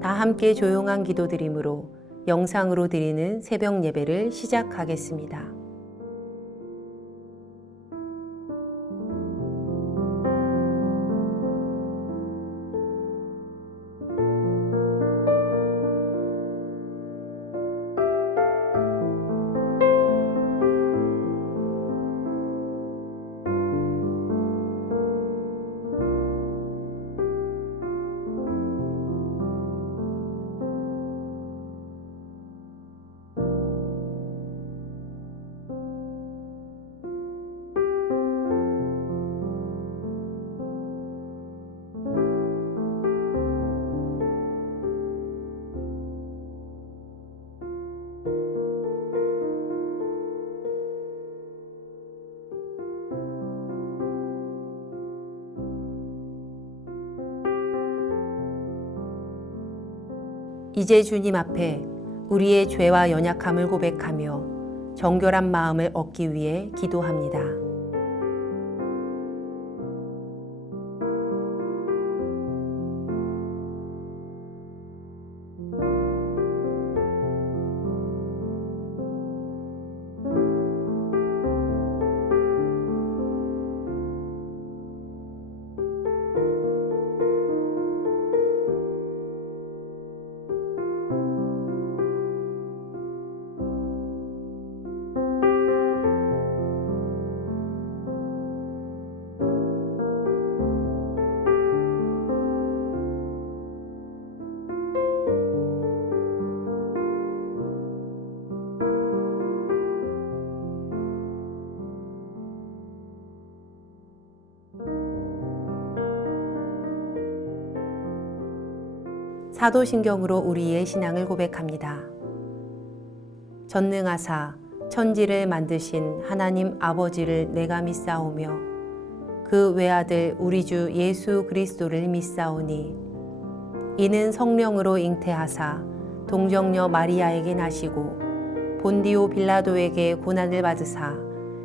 다 함께 조용한 기도드림으로 영상으로 드리는 새벽 예배를 시작하겠습니다. 이제 주님 앞에 우리의 죄와 연약함을 고백하며 정결한 마음을 얻기 위해 기도합니다. 사도신경으로 우리의 신앙을 고백합니다. 전능하사 천지를 만드신 하나님 아버지를 내가 믿사오며 그 외아들 우리 주 예수 그리스도를 믿사오니 이는 성령으로 잉태하사 동정녀 마리아에게 나시고 본디오 빌라도에게 고난을 받으사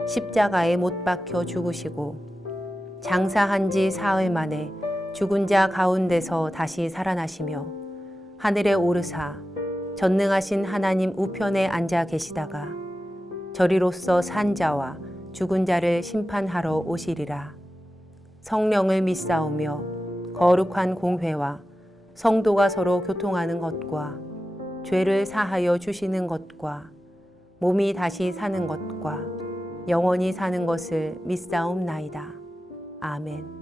십자가에 못 박혀 죽으시고 장사한 지 사흘 만에 죽은 자 가운데서 다시 살아나시며 하늘에 오르사 전능하신 하나님 우편에 앉아 계시다가 저리로서 산 자와 죽은 자를 심판하러 오시리라. 성령을 믿사오며 거룩한 공회와 성도가 서로 교통하는 것과 죄를 사하여 주시는 것과 몸이 다시 사는 것과 영원히 사는 것을 믿사옵나이다. 아멘.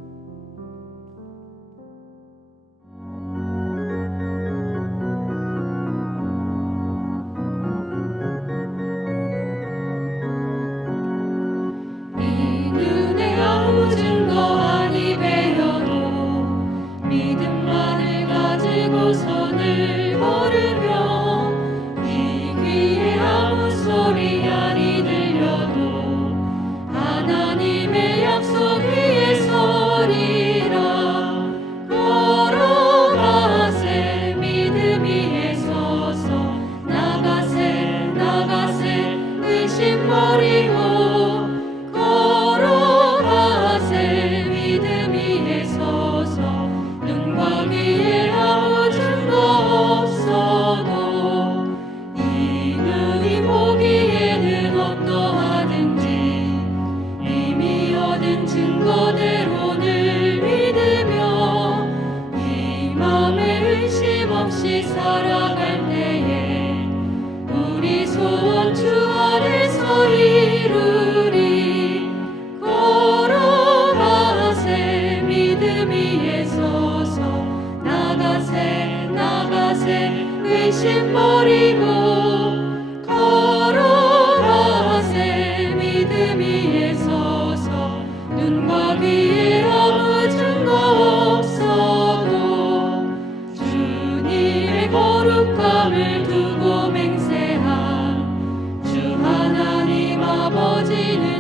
손을 걸으며 이 귀에 아무 소리 아니 들려도 하나님의 약속 위에 서리라. 걸어가세 믿음 위에 서서 나가세 나가세 의심 버리고 걸어가세 믿음 위에 서서 눈과 귀에 아무 증거 없어도 이 눈이 보기에는 어떠하든지 이미 얻은 증거대로 늘 믿으며 이 맘에 의심 없이 살아갈 때에 우리 소원 주 안에서 이루리. 걸어가세 믿음 위에 서서 나가세 나가세 의심 버리고 걸어가세 믿음 위에 서서 눈과 귀에 아무 증거 없어도 주님의 거룩함을 두고 맹세한 주 하나님 아버지는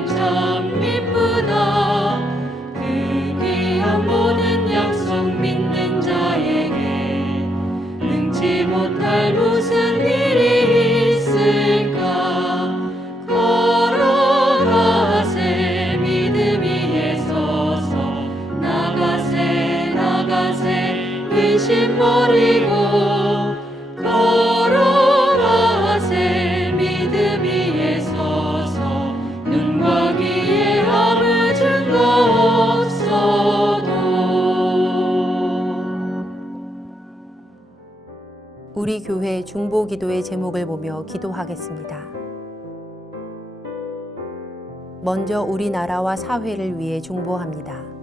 중심 버리고 걸어가세 믿음 위에 서서 눈과 귀에 아무 증거 없어도. 우리 교회 중보 기도의 제목을 보며 기도하겠습니다. 먼저 우리나라와 사회를 위해 중보합니다.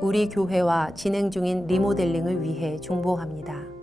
우리 교회와 진행 중인 리모델링을 위해 중보합니다.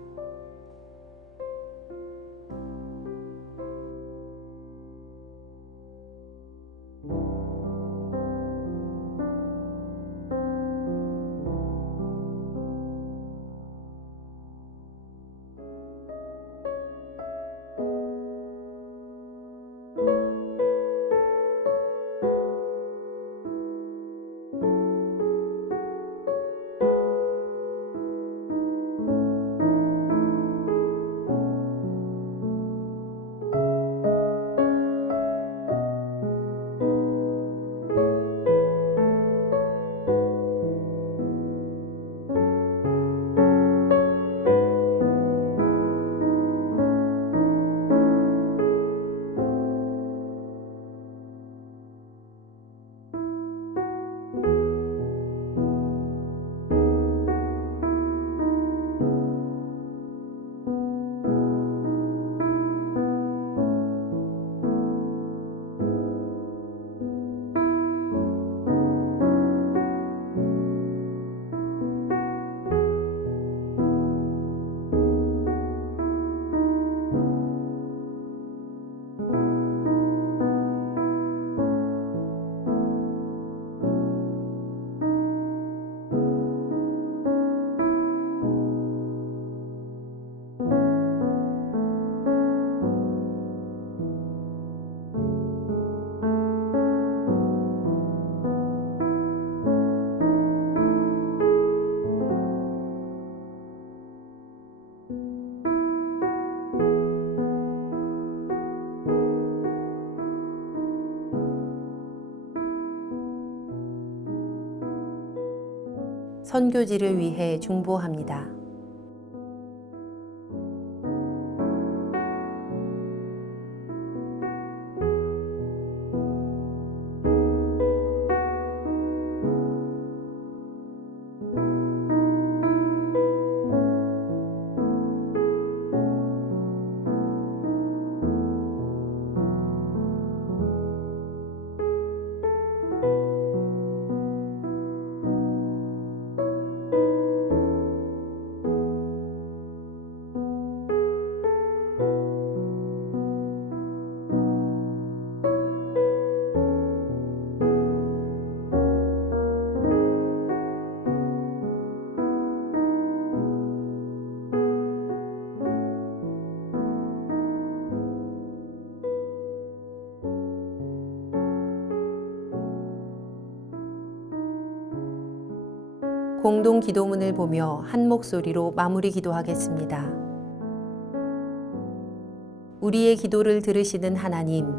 선교지를 위해 중보합니다. 공동 기도문을 보며 한 목소리로 마무리 기도하겠습니다. 우리의 기도를 들으시는 하나님,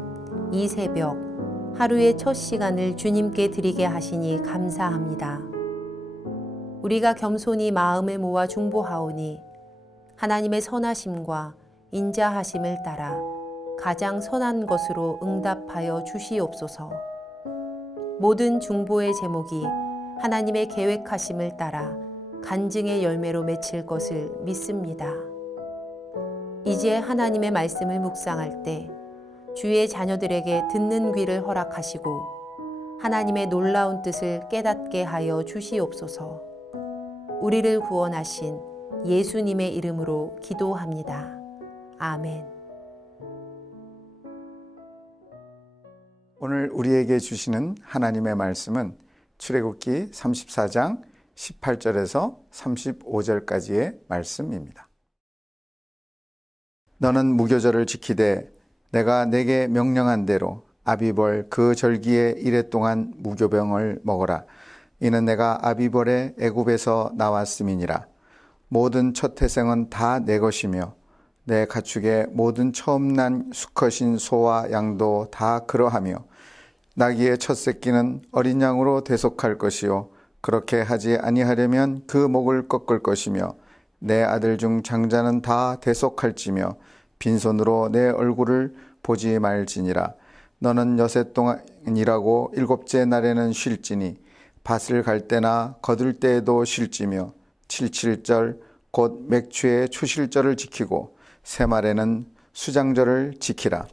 이 새벽 하루의 첫 시간을 주님께 드리게 하시니 감사합니다. 우리가 겸손히 마음을 모아 중보하오니 하나님의 선하심과 인자하심을 따라 가장 선한 것으로 응답하여 주시옵소서. 모든 중보의 제목이 하나님의 계획하심을 따라 간증의 열매로 맺힐 것을 믿습니다. 이제 하나님의 말씀을 묵상할 때 주의 자녀들에게 듣는 귀를 허락하시고 하나님의 놀라운 뜻을 깨닫게 하여 주시옵소서. 우리를 구원하신 예수님의 이름으로 기도합니다. 아멘. 오늘 우리에게 주시는 하나님의 말씀은 출애굽기 34장 18절에서 35절까지의 말씀입니다. 너는 무교절을 지키되 내가 내게 명령한 대로 아비벌 그 절기의 이레 동안 무교병을 먹어라. 이는 내가 아비벌의 애굽에서 나왔음이니라. 모든 첫 태생은 다 내 것이며 내 가축의 모든 처음 난 수컷인 소와 양도 다 그러하며 나귀의 첫 새끼는 어린 양으로 대속할 것이요 그렇게 하지 아니하려면 그 목을 꺾을 것이며 내 아들 중 장자는 다 대속할지며 빈손으로 내 얼굴을 보지 말지니라. 너는 여세 동안이라고 일곱째 날에는 쉴지니 밭을 갈 때나 거둘 때에도 쉴지며 칠칠절 곧 맥추의 초실절을 지키고 새말에는 수장절을 지키라.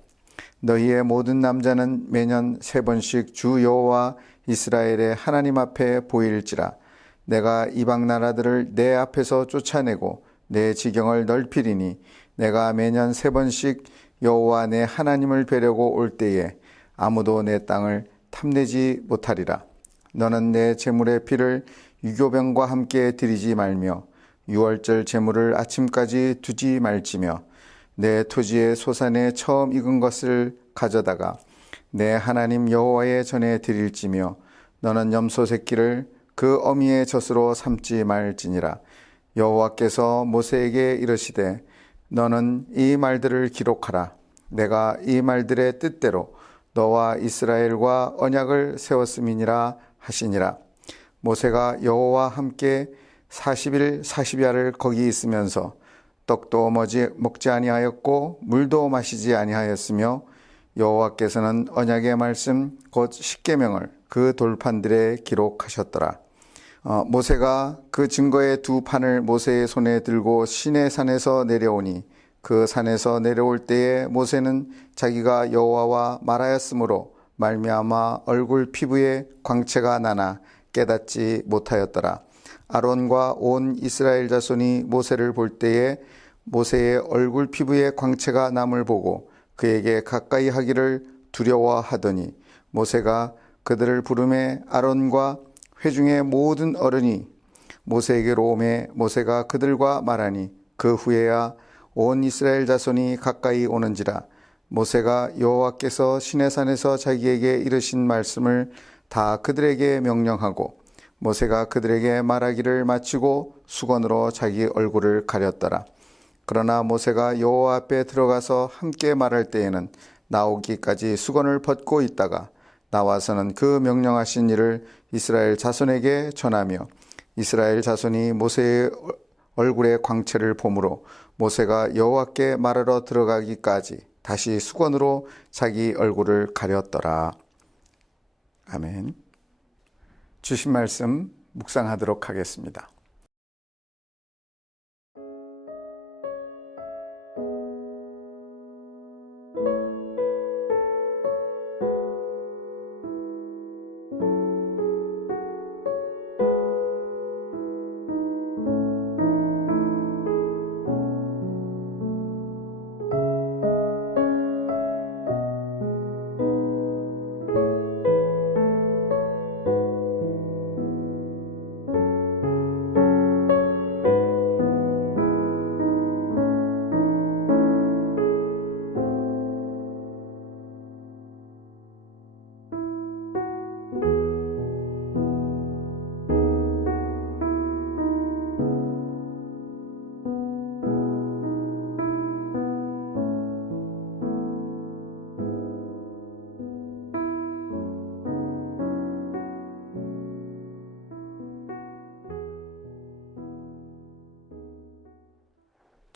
너희의 모든 남자는 매년 3번씩 주 여호와 이스라엘의 하나님 앞에 보일지라. 내가 이방 나라들을 내 앞에서 쫓아내고 내 지경을 넓히리니 내가 매년 3번씩 여호와 내 하나님을 뵈려고 올 때에 아무도 내 땅을 탐내지 못하리라. 너는 내 제물의 피를 유교병과 함께 드리지 말며 유월절 제물을 아침까지 두지 말지며 내 토지의 소산에 처음 익은 것을 가져다가 내 하나님 여호와의 전에 드릴지며 너는 염소 새끼를 그 어미의 젖으로 삼지 말지니라. 여호와께서 모세에게 이르시되 너는 이 말들을 기록하라. 내가 이 말들의 뜻대로 너와 이스라엘과 언약을 세웠음이니라 하시니라. 모세가 여호와와 함께 40일 40야를 거기 있으면서 떡도 먹지 아니하였고 물도 마시지 아니하였으며 여호와께서는 언약의 말씀 곧 십계명을 그 돌판들에 기록하셨더라. 모세가 그 증거의 2판을 모세의 손에 들고 시내산에서 내려오니 그 산에서 내려올 때에 모세는 자기가 여호와와 말하였으므로 말미암아 얼굴 피부에 광채가 나나 깨닫지 못하였더라. 아론과 온 이스라엘 자손이 모세를 볼 때에 모세의 얼굴 피부에 광채가 남을 보고 그에게 가까이 하기를 두려워하더니 모세가 그들을 부르매 아론과 회중의 모든 어른이 모세에게로 오매 모세가 그들과 말하니 그 후에야 온 이스라엘 자손이 가까이 오는지라. 모세가 여호와께서 시내산에서 자기에게 이르신 말씀을 다 그들에게 명령하고 모세가 그들에게 말하기를 마치고 수건으로 자기 얼굴을 가렸더라. 그러나 모세가 여호와 앞에 들어가서 함께 말할 때에는 나오기까지 수건을 벗고 있다가 나와서는 그 명령하신 일을 이스라엘 자손에게 전하며 이스라엘 자손이 모세의 얼굴의 광채를 보므로 모세가 여호와께 말하러 들어가기까지 다시 수건으로 자기 얼굴을 가렸더라. 아멘. 주신 말씀 묵상하도록 하겠습니다.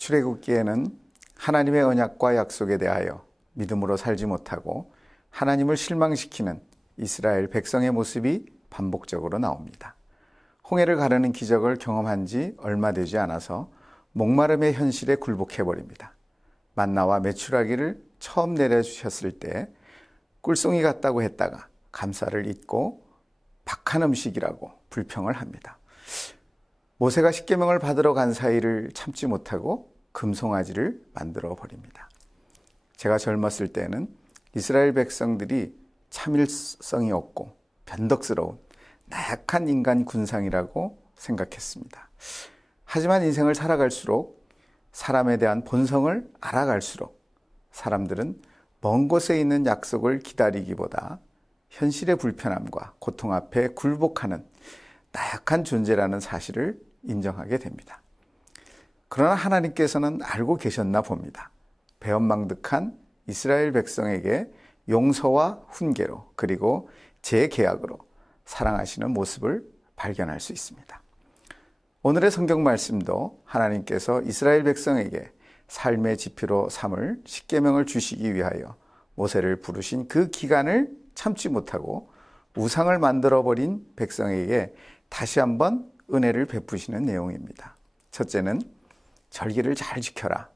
출애굽기에는 하나님의 언약과 약속에 대하여 믿음으로 살지 못하고 하나님을 실망시키는 이스라엘 백성의 모습이 반복적으로 나옵니다. 홍해를 가르는 기적을 경험한 지 얼마 되지 않아서 목마름의 현실에 굴복해버립니다. 만나와 메추라기를 처음 내려주셨을 때 꿀송이 같다고 했다가 감사를 잊고 박한 음식이라고 불평을 합니다. 모세가 십계명을 받으러 간 사이를 참지 못하고 금송아지를 만들어 버립니다. 제가 젊었을 때는 이스라엘 백성들이 참을성이 없고 변덕스러운 나약한 인간 군상이라고 생각했습니다. 하지만 인생을 살아갈수록 사람에 대한 본성을 알아갈수록 사람들은 먼 곳에 있는 약속을 기다리기보다 현실의 불편함과 고통 앞에 굴복하는 나약한 존재라는 사실을 인정하게 됩니다. 그러나 하나님께서는 알고 계셨나 봅니다. 배은망덕한 이스라엘 백성에게 용서와 훈계로 그리고 재계약으로 사랑하시는 모습을 발견할 수 있습니다. 오늘의 성경 말씀도 하나님께서 이스라엘 백성에게 삶의 지표로 삼을 십계명을 주시기 위하여 모세를 부르신 그 기간을 참지 못하고 우상을 만들어버린 백성에게 다시 한번 은혜를 베푸시는 내용입니다. 첫째는 절기를 잘 지켜라.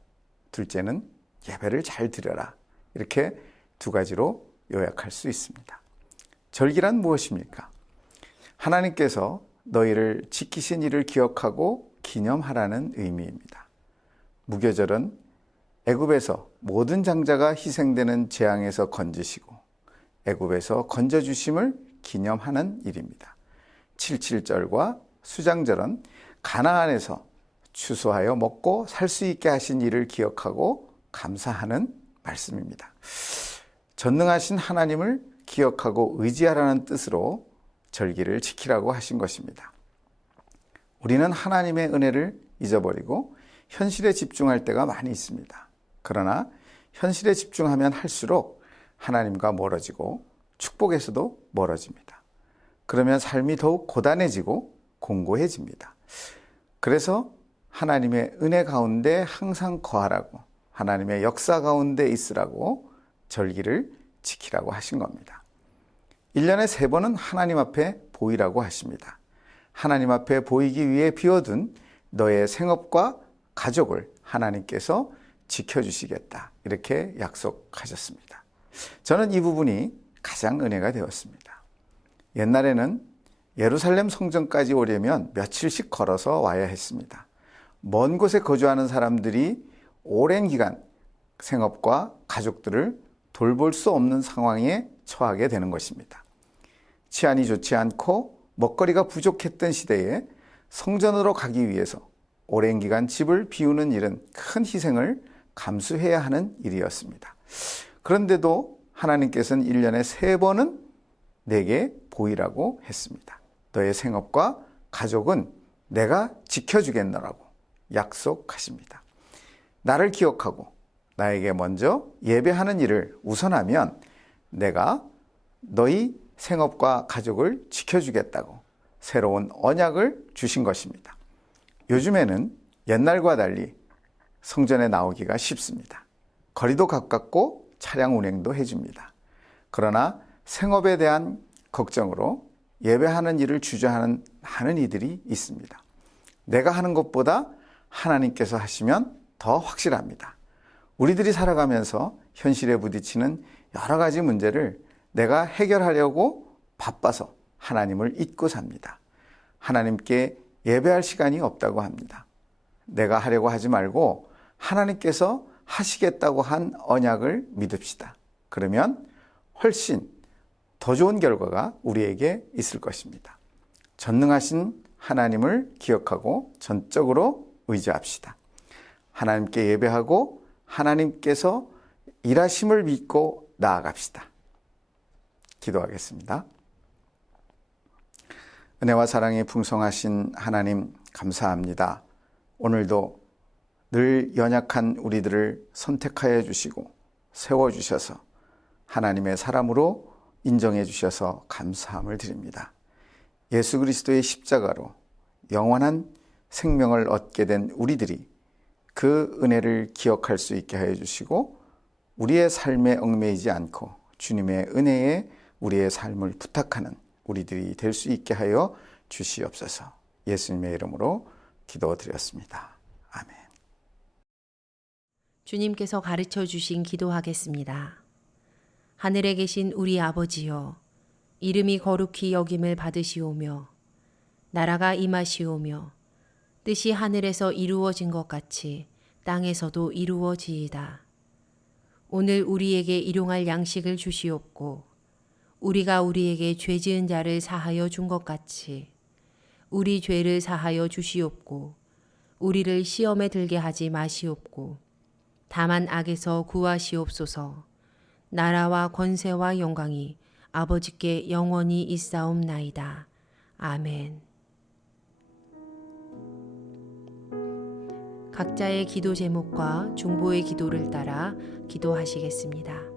둘째는 예배를 잘 드려라. 이렇게 두 가지로 요약할 수 있습니다. 절기란 무엇입니까? 하나님께서 너희를 지키신 일을 기억하고 기념하라는 의미입니다. 무교절은 애굽에서 모든 장자가 희생되는 재앙에서 건지시고 애굽에서 건져주심을 기념하는 일입니다. 77절과 수장절은 가나안에서 추수하여 먹고 살 수 있게 하신 일을 기억하고 감사하는 말씀입니다. 전능하신 하나님을 기억하고 의지하라는 뜻으로 절기를 지키라고 하신 것입니다. 우리는 하나님의 은혜를 잊어버리고 현실에 집중할 때가 많이 있습니다. 그러나 현실에 집중하면 할수록 하나님과 멀어지고 축복에서도 멀어집니다. 그러면 삶이 더욱 고단해지고 공고해집니다. 그래서 하나님의 은혜 가운데 항상 거하라고, 하나님의 역사 가운데 있으라고 절기를 지키라고 하신 겁니다. 1년에 3번은 하나님 앞에 보이라고 하십니다. 하나님 앞에 보이기 위해 비워둔 너의 생업과 가족을 하나님께서 지켜주시겠다. 이렇게 약속하셨습니다. 저는 이 부분이 가장 은혜가 되었습니다. 옛날에는 예루살렘 성전까지 오려면 며칠씩 걸어서 와야 했습니다. 먼 곳에 거주하는 사람들이 오랜 기간 생업과 가족들을 돌볼 수 없는 상황에 처하게 되는 것입니다. 치안이 좋지 않고 먹거리가 부족했던 시대에 성전으로 가기 위해서 오랜 기간 집을 비우는 일은 큰 희생을 감수해야 하는 일이었습니다. 그런데도 하나님께서는 1년에 3번은 내게 보이라고 했습니다. 너의 생업과 가족은 내가 지켜주겠노라고 약속하십니다. 나를 기억하고 나에게 먼저 예배하는 일을 우선하면 내가 너희 생업과 가족을 지켜주겠다고 새로운 언약을 주신 것입니다. 요즘에는 옛날과 달리 성전에 나오기가 쉽습니다. 거리도 가깝고 차량 운행도 해줍니다. 그러나 생업에 대한 걱정으로 예배하는 일을 주저하는 많은 이들이 있습니다. 내가 하는 것보다 하나님께서 하시면 더 확실합니다. 우리들이 살아가면서 현실에 부딪히는 여러 가지 문제를 내가 해결하려고 바빠서 하나님을 잊고 삽니다. 하나님께 예배할 시간이 없다고 합니다. 내가 하려고 하지 말고 하나님께서 하시겠다고 한 언약을 믿읍시다. 그러면 훨씬 더 좋은 결과가 우리에게 있을 것입니다. 전능하신 하나님을 기억하고 전적으로 의지합시다. 하나님께 예배하고 하나님께서 일하심을 믿고 나아갑시다. 기도하겠습니다. 은혜와 사랑이 풍성하신 하나님 감사합니다. 오늘도 늘 연약한 우리들을 선택하여 주시고 세워주셔서 하나님의 사람으로 인정해 주셔서 감사함을 드립니다. 예수 그리스도의 십자가로 영원한 생명을 얻게 된 우리들이 그 은혜를 기억할 수 있게 하여 주시고 우리의 삶에 얽매이지 않고 주님의 은혜에 우리의 삶을 부탁하는 우리들이 될 수 있게 하여 주시옵소서. 예수님의 이름으로 기도드렸습니다. 아멘. 주님께서 가르쳐 주신 기도하겠습니다. 하늘에 계신 우리 아버지여, 이름이 거룩히 여김을 받으시오며, 나라가 임하시오며, 뜻이 하늘에서 이루어진 것 같이 땅에서도 이루어지이다. 오늘 우리에게 일용할 양식을 주시옵고, 우리가 우리에게 죄 지은 자를 사하여 준 것 같이 우리 죄를 사하여 주시옵고, 우리를 시험에 들게 하지 마시옵고, 다만 악에서 구하시옵소서. 나라와 권세와 영광이 아버지께 영원히 있사옵나이다. 아멘. 각자의 기도 제목과 중보의 기도를 따라 기도하시겠습니다.